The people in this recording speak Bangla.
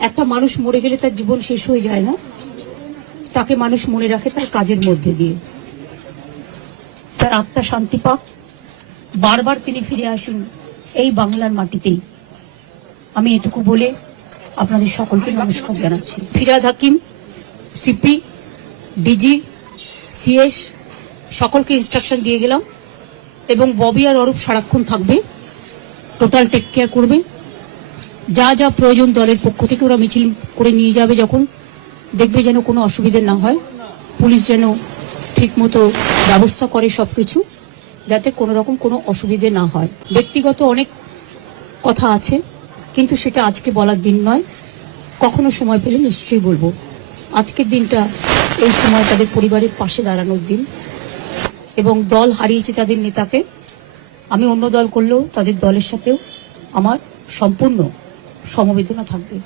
একটা মানুষ মরে গেলে তার জীবন শেষ হয়ে যায় না। তাকে মানুষ মনে রাখে তার কাজের মধ্যে দিয়ে। তার আত্মা শান্তি পাক। বারবার তিনি ফিরে আসুন এই বাংলার মাটিতেই। আমি এটুকু বলে আপনাদের সকলকে নমস্কার জানাচ্ছি। Firhad Hakim CP DG CS সকলকে ইনস্ট্রাকশন দিয়ে গেলাম। এবং ববি আর অরূপ সারাক্ষণ থাকবে। টোটাল টেক কেয়ার করবে। যা যা প্রয়োজন দলের পক্ষ থেকে ওরা মিছিল করে নিয়ে যাবে যখন দেখবে যেন কোনো অসুবিধে না হয়। পুলিশ যেন ঠিকমতো ব্যবস্থা করে সব কিছু যাতে কোনো রকম কোনো অসুবিধে না হয়। ব্যক্তিগত অনেক কথা আছে, কিন্তু সেটা আজকে বলার দিন নয়। কখনো সময় পেলে নিশ্চয়ই বলব। আজকের দিনটা এই সময় তাদের পরিবারের পাশে দাঁড়ানোর দিন এবং দল হারিয়েছে তাদের নেতাকে। আমি অন্য দল করলেও তাদের দলের সাথেও আমার সম্পূর্ণ সমবেদনা থাকবে।